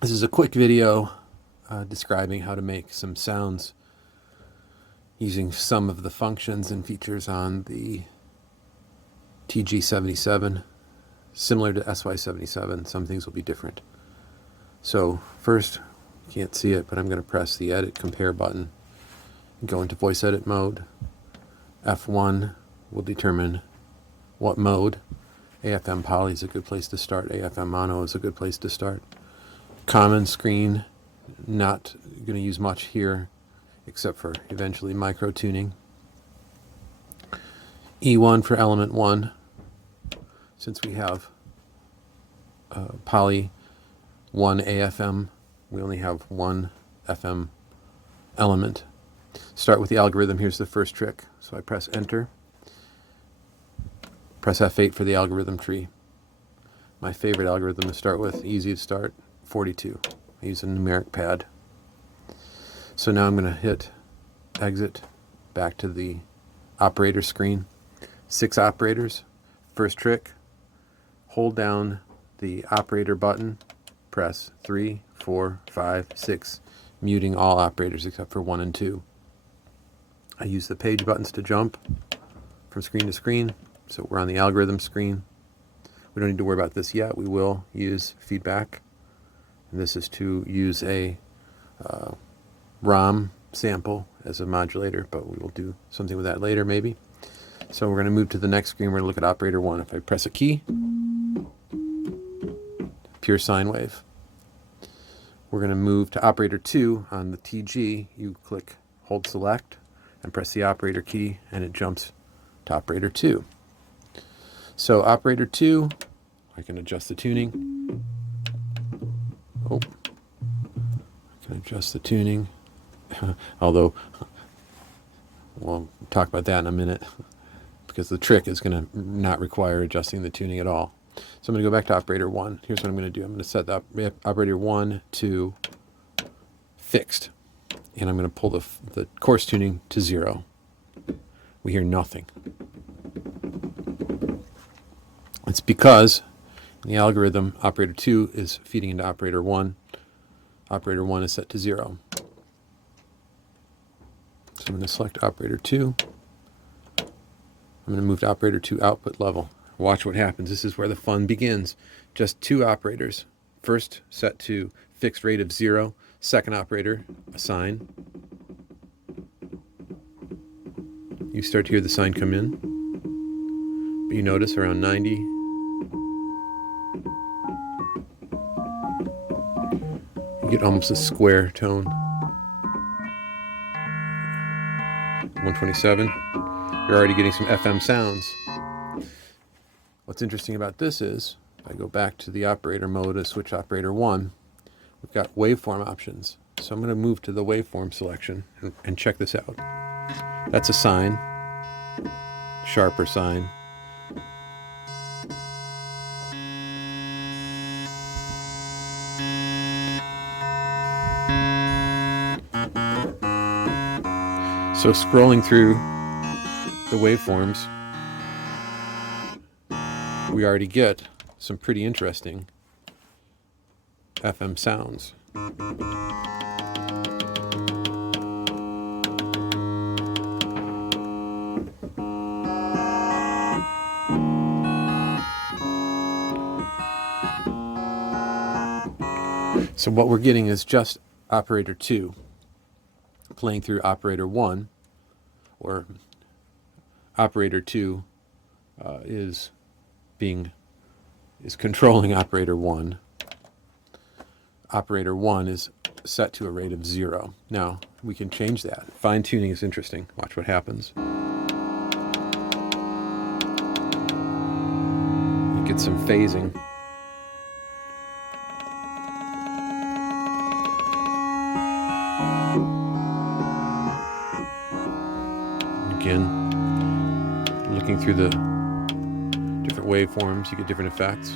This is a quick video describing how to make some sounds using some of the functions and features on the TG77. Similar to SY77, some things will be different. So first, you can't see it, but I'm going to press the Edit Compare button and go into voice edit mode. F1 will determine what mode. AFM poly is a good place to start. AFM mono is a good place to start. Common screen, not going to use much here except for eventually micro tuning. E1 for element 1, since we have poly 1 AFM, we only have one FM element. Start with the algorithm. Here's the first trick. So I press enter, press F8 for the algorithm tree. My favorite algorithm to start with, easy to start, 42. I use a numeric pad. So now I'm going to hit exit back to the operator screen. 6 operators. First trick, hold down the operator button, press 3, 4, 5, 6, muting all operators except for 1 and 2. I use the page buttons to jump from screen to screen, so we're on the algorithm screen. We don't need to worry about this yet. We will use feedback, and this is to use a ROM sample as a modulator, but we will do something with that later maybe. So we're going to move to the next screen. We're going to look at operator 1. If I press a key, pure sine wave. We're going to move to operator 2 on the TG. You click, hold select, and press the operator key, and it jumps to operator 2. So operator 2, I can adjust the tuning. Oh, I can adjust the tuning. Although, we'll talk about that in a minute, because the trick is going to not require adjusting the tuning at all. So I'm going to go back to operator 1. Here's what I'm going to do. I'm going to set the operator 1 to fixed, and I'm going to pull the coarse tuning to 0. We hear nothing. It's because in the algorithm, operator 2 is feeding into operator 1. Operator 1 is set to 0. So I'm going to select operator 2. I'm going to move to operator 2 output level. Watch what happens. This is where the fun begins. Just 2 operators. First set to fixed rate of 0. Second operator, a sine. You start to hear the sine come in. But you notice around 90. You get almost a square tone. 127. You're already getting some FM sounds. What's interesting about this is, if I go back to the operator mode and switch operator 1, we've got waveform options. So I'm going to move to the waveform selection and check this out. That's a sine, sharper sine. So scrolling through the waveforms, we already get some pretty interesting FM sounds. So what we're getting is just operator 2 playing through operator 1, or operator 2 is controlling operator 1. Operator 1 is set to a rate of 0. Now, we can change that. Fine tuning is interesting. Watch what happens. You get some phasing. Again, looking through the different waveforms, you get different effects.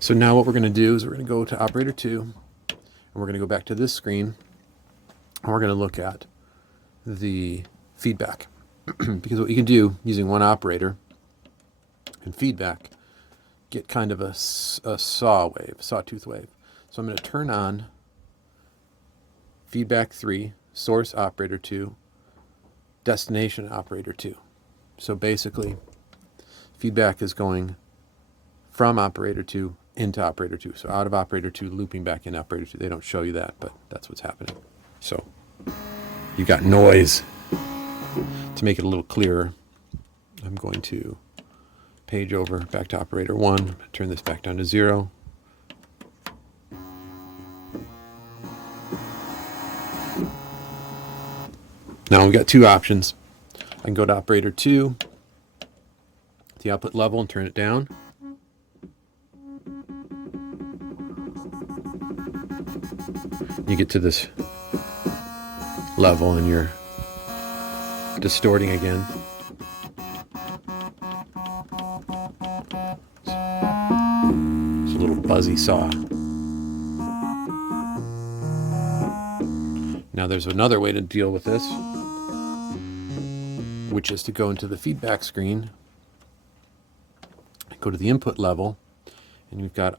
So now what we're going to do is we're going to go to operator 2, and we're going to go back to this screen, and we're going to look at the feedback. Because what you can do using one operator and feedback get kind of a sawtooth wave. So I'm going to turn on feedback 3, source operator 2, destination operator 2. So basically, feedback is going from operator 2 into operator 2. So out of operator 2, looping back in operator 2. They don't show you that, but that's what's happening. So you've got noise. To make it a little clearer, I'm going to page over back to operator 1, turn this back down to 0. Now we've got two options. I can go to operator 2, the output level, and turn it down. You get to this level and you're distorting again. It's a little buzzy saw. Now there's another way to deal with this, which is to go into the feedback screen, go to the input level, and you've got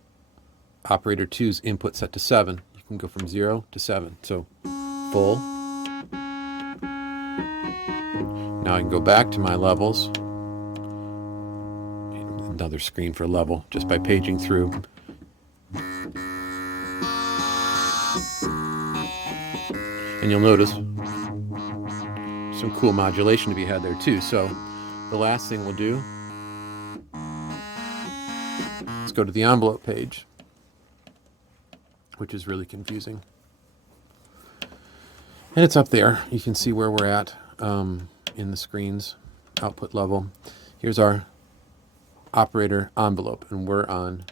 operator 2's input set to 7. You can go from 0 to 7. So full. Now I can go back to my levels. Another screen for level just by paging through. And you'll notice some cool modulation to be had there too. So the last thing we'll do, let's go to the envelope page, which is really confusing. And it's up there. You can see where we're at in the screen's output level. Here's our operator envelope, and we're on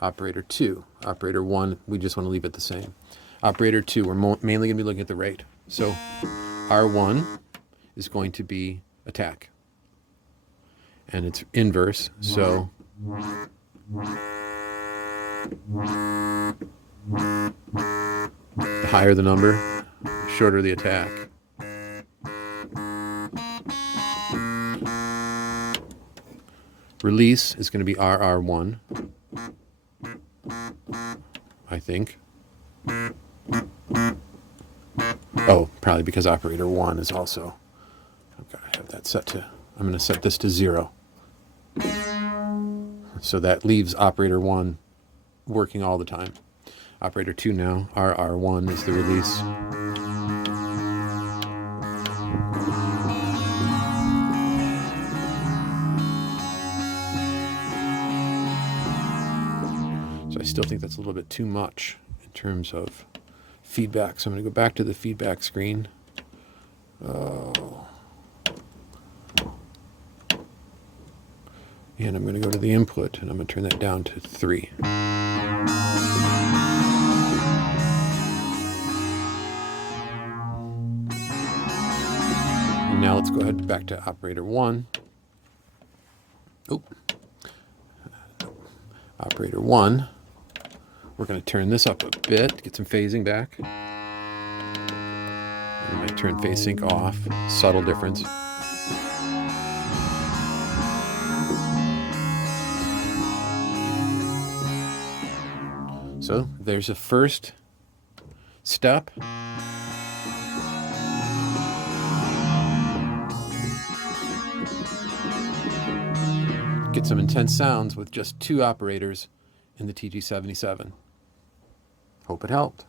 operator 2. Operator 1, we just want to leave it the same. Operator 2, we're mainly going to be looking at the rate. So R1 is going to be attack. And it's inverse, so the higher the number, the shorter the attack. Release is going to be RR1, I think. Oh, probably because operator 1 is also, I've got to have that set to, I'm going to set this to 0. So that leaves operator 1 working all the time. Operator 2 now, RR1 is the release. So I still think that's a little bit too much in terms of feedback. So I'm going to go back to the feedback screen. And I'm going to go to the input, and I'm going to turn that down to 3. And now let's go ahead back to operator 1. Operator 1. We're going to turn this up a bit, get some phasing back. I might turn phase sync off. Subtle difference. So there's a first step. Get some intense sounds with just 2 operators in the TG77. Hope it helped.